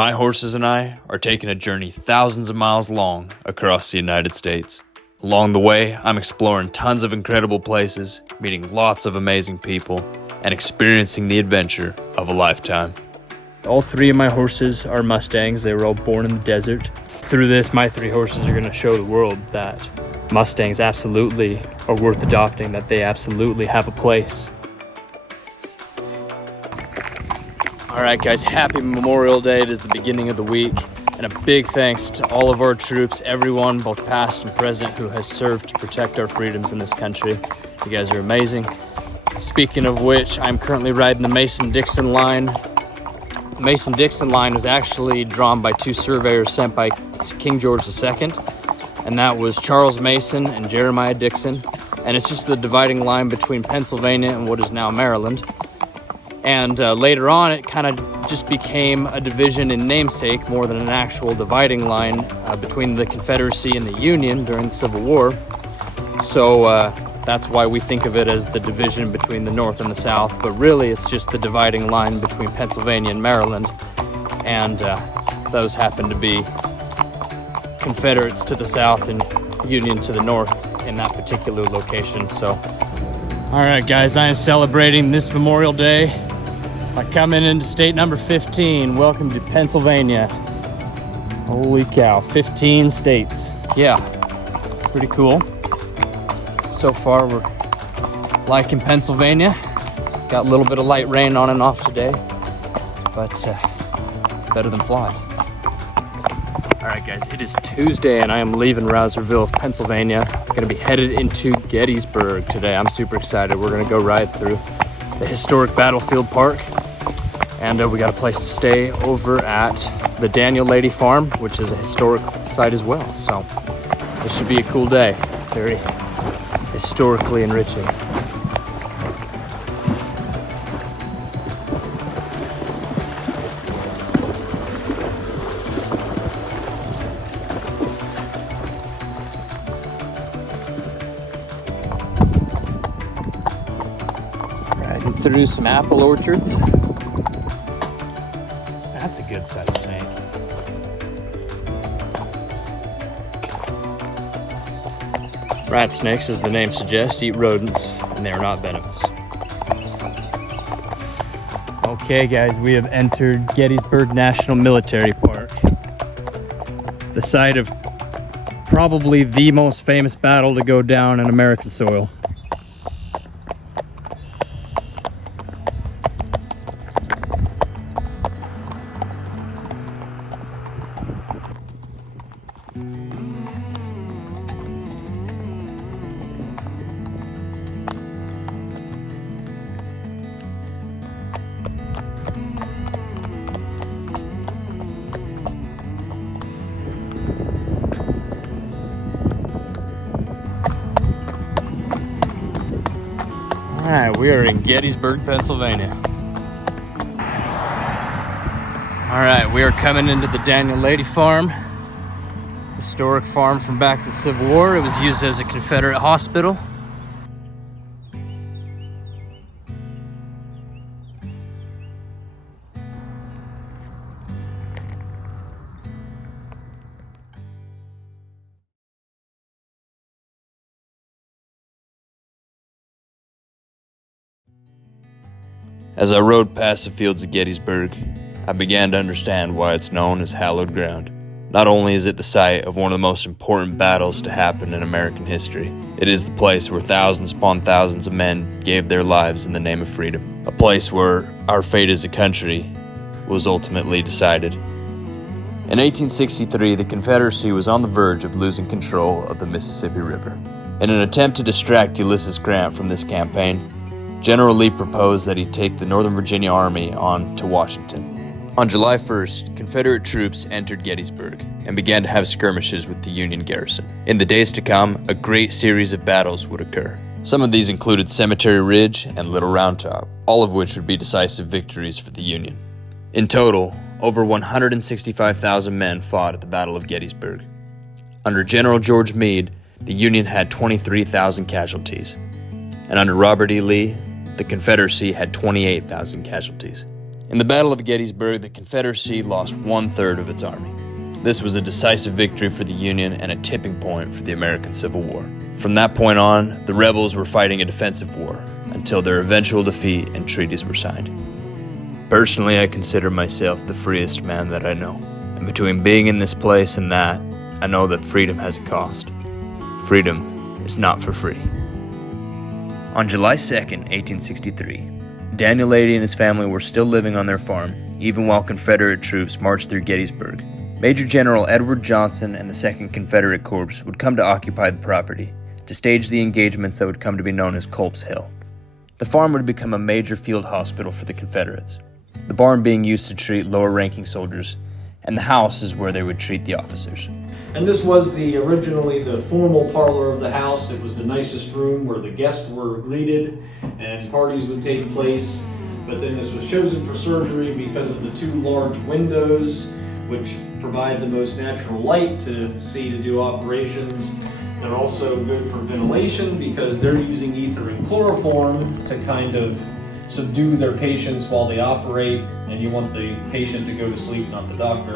My horses and I are taking a journey thousands of miles long across the United States. Along the way, I'm exploring tons of incredible places, meeting lots of amazing people, and experiencing the adventure of a lifetime. All three of my horses are Mustangs. They were all born in the desert. Through this, my three horses are going to show the world that Mustangs absolutely are worth adopting, that they absolutely have a place. All right, guys, happy Memorial Day. It is the beginning of the week, and a big thanks to all of our troops, everyone, both past and present, who has served to protect our freedoms in this country. You guys are amazing. Speaking of which, I'm currently riding the Mason-Dixon line. The Mason-Dixon line was actually drawn by two surveyors sent by King George II, and that was Charles Mason and Jeremiah Dixon. And it's just the dividing line between Pennsylvania and what is now Maryland. And later on, it kind of just became a division in namesake more than an actual dividing line between the Confederacy and the Union during the Civil War. So that's why we think of it as the division between the North and the South, but really it's just the dividing line between Pennsylvania and Maryland. And those happen to be Confederates to the South and Union to the North in that particular location. So, all right, guys, I am celebrating this Memorial Day by coming into state number 15. Welcome to Pennsylvania. Holy cow, 15 states. Yeah, pretty cool. So far, we're liking Pennsylvania. Got a little bit of light rain on and off today, but better than flies. All right, guys, it is Tuesday, and I am leaving Rouserville, Pennsylvania. Gonna be headed into Gettysburg today. I'm super excited. We're gonna go ride through the historic Battlefield Park, and we got a place to stay over at the Daniel Lady Farm, which is a historic site as well. So it should be a cool day. Very historically enriching. Riding through some apple orchards. That's a good sized snake. Rat snakes, as the name suggests, eat rodents, and they are not venomous. Okay, guys, we have entered Gettysburg National Military Park, the site of probably the most famous battle to go down in American soil. All right, we are in Gettysburg, Pennsylvania. All right, we are coming into the Daniel Lady Farm, historic farm from back in the Civil War. It was used as a Confederate hospital. As I rode past the fields of Gettysburg, I began to understand why it's known as hallowed ground. Not only is it the site of one of the most important battles to happen in American history, it is the place where thousands upon thousands of men gave their lives in the name of freedom. A place where our fate as a country was ultimately decided. In 1863, the Confederacy was on the verge of losing control of the Mississippi River. In an attempt to distract Ulysses Grant from this campaign, General Lee proposed that he take the Northern Virginia Army on to Washington. On July 1st, Confederate troops entered Gettysburg and began to have skirmishes with the Union garrison. In the days to come, a great series of battles would occur. Some of these included Cemetery Ridge and Little Round Top, all of which would be decisive victories for the Union. In total, over 165,000 men fought at the Battle of Gettysburg. Under General George Meade, the Union had 23,000 casualties, and under Robert E. Lee, the Confederacy had 28,000 casualties. In the Battle of Gettysburg, the Confederacy lost 1/3 of its army. This was a decisive victory for the Union and a tipping point for the American Civil War. From that point on, the rebels were fighting a defensive war until their eventual defeat and treaties were signed. Personally, I consider myself the freest man that I know. And between being in this place and that, I know that freedom has a cost. Freedom is not for free. On July 2nd, 1863, Daniel Lady and his family were still living on their farm, even while Confederate troops marched through Gettysburg. Major General Edward Johnson and the 2nd Confederate Corps would come to occupy the property, to stage the engagements that would come to be known as Culp's Hill. The farm would become a major field hospital for the Confederates, the barn being used to treat lower-ranking soldiers, and the house is where they would treat the officers. And this was originally the formal parlor of the house. It was the nicest room where the guests were greeted and parties would take place. But then this was chosen for surgery because of the 2 large windows, which provide the most natural light to do operations. They're also good for ventilation because they're using ether and chloroform to kind of subdue their patients while they operate, and you want the patient to go to sleep, not the doctor.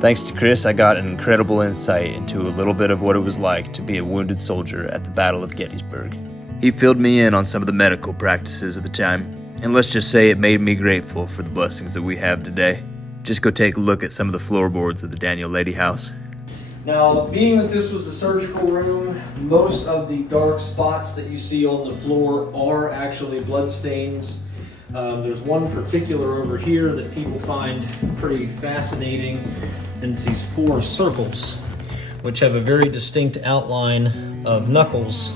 Thanks to Chris, I got an incredible insight into a little bit of what it was like to be a wounded soldier at the Battle of Gettysburg. He filled me in on some of the medical practices at the time, and let's just say it made me grateful for the blessings that we have today. Just go take a look at some of the floorboards of the Daniel Lady house. Now, being that this was a surgical room, most of the dark spots that you see on the floor are actually blood stains. There's one particular over here that people find pretty fascinating, and it's these 4 circles, which have a very distinct outline of knuckles,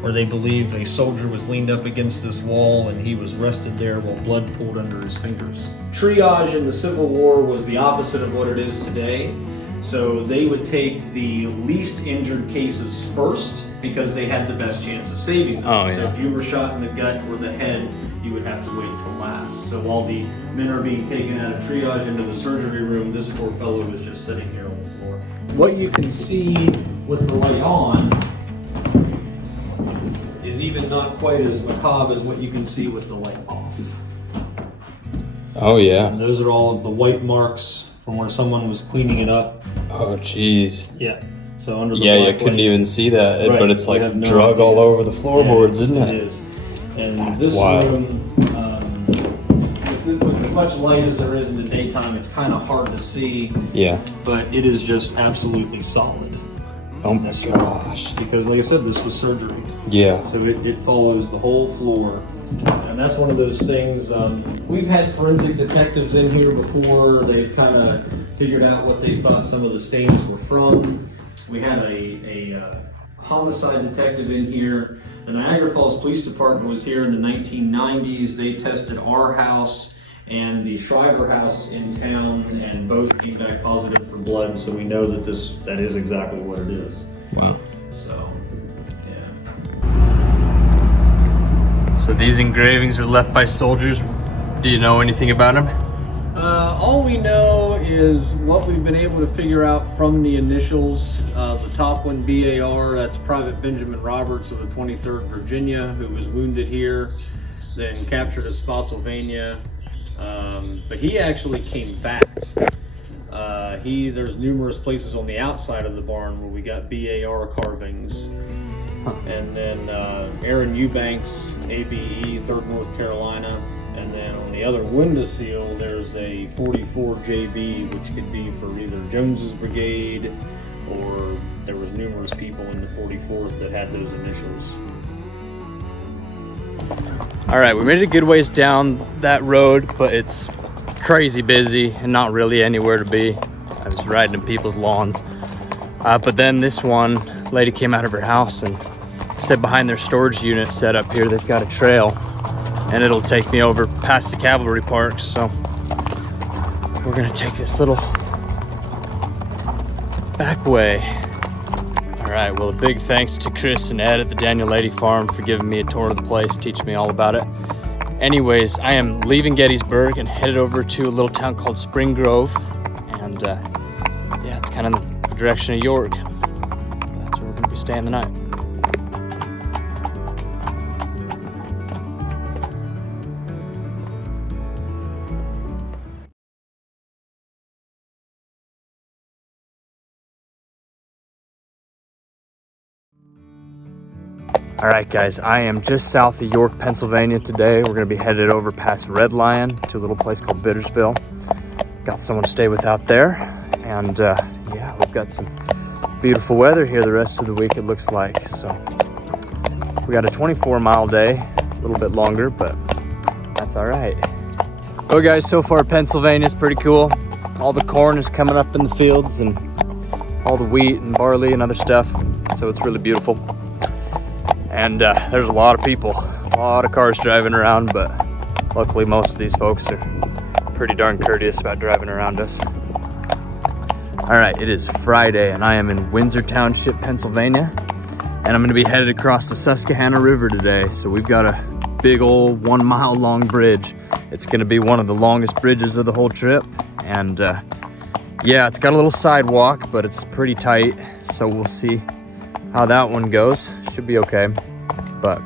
where they believe a soldier was leaned up against this wall and he was rested there while blood poured under his fingers. Triage in the Civil War was the opposite of what it is today. So they would take the least injured cases first because they had the best chance of saving them. Oh, yeah. So if you were shot in the gut or the head, you would have to wait till last. So while the men are being taken out of triage into the surgery room, this poor fellow was just sitting here on the floor. What you can see with the light on is even not quite as macabre as what you can see with the light off. Oh, yeah. And those are all of the white marks from where someone was cleaning it up. Oh, jeez. Yeah. So under the Yeah, you black couldn't light- even see that, Right, but it's we like have no drug idea. all over the floorboards, isn't it? It is. And That's this wild. room, with as much light as there is in the daytime, it's kind of hard to see, Yeah. but it is just absolutely solid. Oh my gosh. Because like I said, this was surgery. Yeah. So it follows the whole floor. And that's one of those things, we've had forensic detectives in here before. They've kind of figured out what they thought some of the stains were from. We had a homicide detective in here. The Niagara Falls Police Department was here in the 1990s. They tested our house and the Shriver house in town, and both came back positive for blood. So we know that that is exactly what it is. Wow. So, yeah. So these engravings are left by soldiers. Do you know anything about them? All we know is what we've been able to figure out from the initials. The top one, BAR, that's Private Benjamin Roberts of the 23rd Virginia, who was wounded here, then captured at Spotsylvania. But he actually came back. There's numerous places on the outside of the barn where we got BAR carvings. And then Aaron Eubanks, ABE, 3rd North Carolina. And then on the other window seal, there's a 44 JB, which could be for either Jones's brigade, or there was numerous people in the 44th that had those initials. All right, we made it a good ways down that road, but it's crazy busy and not really anywhere to be. I was riding in people's lawns. But then this one lady came out of her house and said behind their storage unit set up here, they've got a trail and it'll take me over past the cavalry park. So we're gonna take this little back way. All right, well, a big thanks to Chris and Ed at the Daniel Lady Farm for giving me a tour of the place, teaching me all about it. Anyways, I am leaving Gettysburg and headed over to a little town called Spring Grove. And yeah, it's kind of in the direction of York. That's where we're gonna be staying the night. All right, guys, I am just south of York, Pennsylvania today. We're gonna be headed over past Red Lion to a little place called Bittersville. Got someone to stay with out there. And yeah, we've got some beautiful weather here the rest of the week, it looks like. So we got a 24-mile day, a little bit longer, but that's all right. Well, guys, so far Pennsylvania is pretty cool. All the corn is coming up in the fields and all the wheat and barley and other stuff. So it's really beautiful. And there's a lot of people, a lot of cars driving around, but luckily most of these folks are pretty darn courteous about driving around us. All right, it is Friday and I am in Windsor Township, Pennsylvania. And I'm gonna be headed across the Susquehanna River today. So we've got a big old 1 mile long bridge. It's gonna be one of the longest bridges of the whole trip. And yeah, it's got a little sidewalk, but it's pretty tight. So we'll see how that one goes. Should be okay. But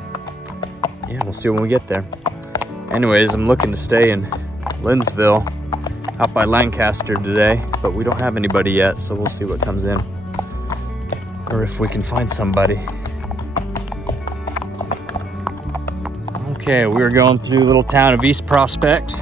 yeah, we'll see when we get there. Anyways, I'm looking to stay in Lindsville out by Lancaster today, but we don't have anybody yet, so we'll see what comes in. Or if we can find somebody. Okay, we're going through the little town of East Prospect.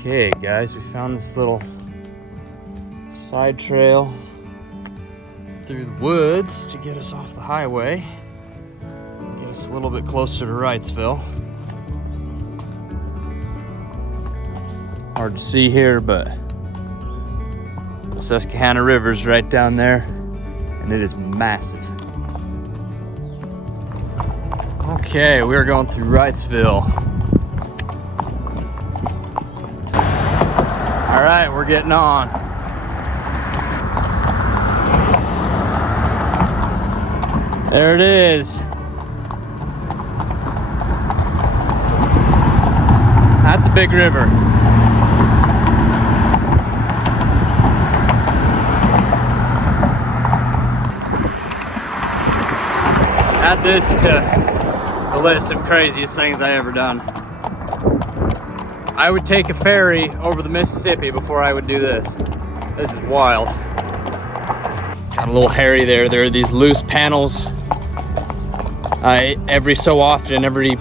Okay, guys, we found this little side trail through the woods to get us off the highway, get us a little bit closer to Wrightsville. Hard to see here, but the Susquehanna River is right down there, and it is massive. Okay, we are going through Wrightsville. All right, we're getting on. There it is. That's a big river. Add this to the list of craziest things I ever done. I would take a ferry over the Mississippi before I would do this. This is wild. Got a little hairy there. There are these loose panels. Every so often, every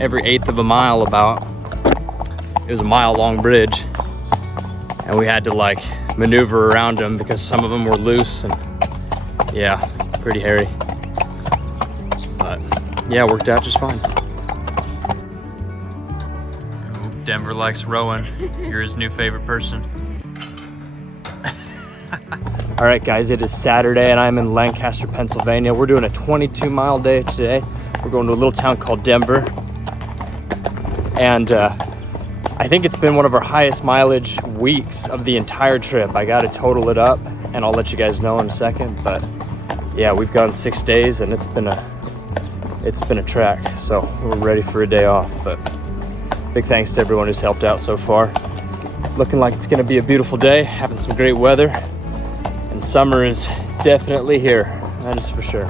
eighth of a mile about, it was a mile-long bridge. And we had to like maneuver around them because some of them were loose and yeah, pretty hairy. But yeah, it worked out just fine. Denver likes Rowan. You're his new favorite person. All right, guys, it is Saturday and I'm in Lancaster, Pennsylvania. We're doing a 22-mile day today. We're going to a little town called Denver. And I think it's been one of our highest mileage weeks of the entire trip. I got to total it up and I'll let you guys know in a second. But yeah, we've gone 6 days and it's been a trek. So we're ready for a day off. But big thanks to everyone who's helped out so far. Looking like it's gonna be a beautiful day, having some great weather, and summer is definitely here, that is for sure.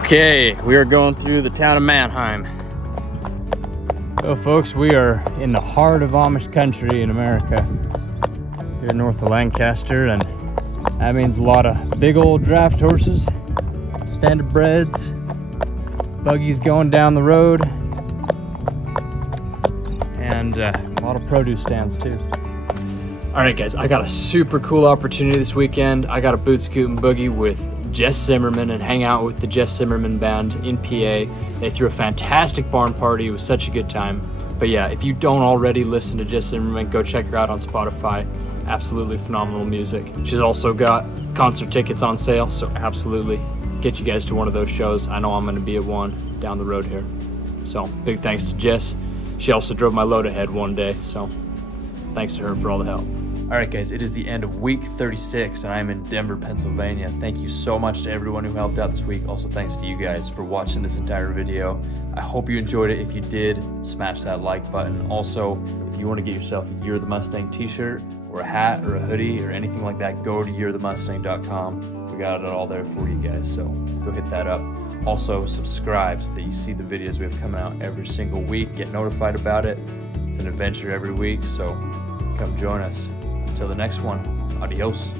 Okay, we are going through the town of Mannheim. So folks, we are in the heart of Amish country in America, here north of Lancaster, and that means a lot of big old draft horses, standardbreds, buggies going down the road, and a lot of produce stands too. All right, guys, I got a super cool opportunity this weekend. I got a boot scoot and boogie with Jess Zimmerman and hang out with the Jess Zimmerman band in PA. They threw a fantastic barn party. It was such a good time. But yeah, if you don't already listen to Jess Zimmerman, go check her out on Spotify. Absolutely phenomenal music. She's also got concert tickets on sale, so absolutely get you guys to one of those shows. I know I'm gonna be at one down the road here. So big thanks to Jess. She also drove my load ahead one day, so thanks to her for all the help. All right, guys, it is the end of week 36, and I'm in Denver, Pennsylvania. Thank you so much to everyone who helped out this week. Also, thanks to you guys for watching this entire video. I hope you enjoyed it. If you did, smash that like button. Also, if you want to get yourself a Year of the Mustang t-shirt or a hat or a hoodie or anything like that, go to yearofthemustang.com. We got it all there for you guys, so go hit that up. Also, subscribe so that you see the videos we have coming out every single week. Get notified about it. It's an adventure every week, so come join us. Until the next one, adios.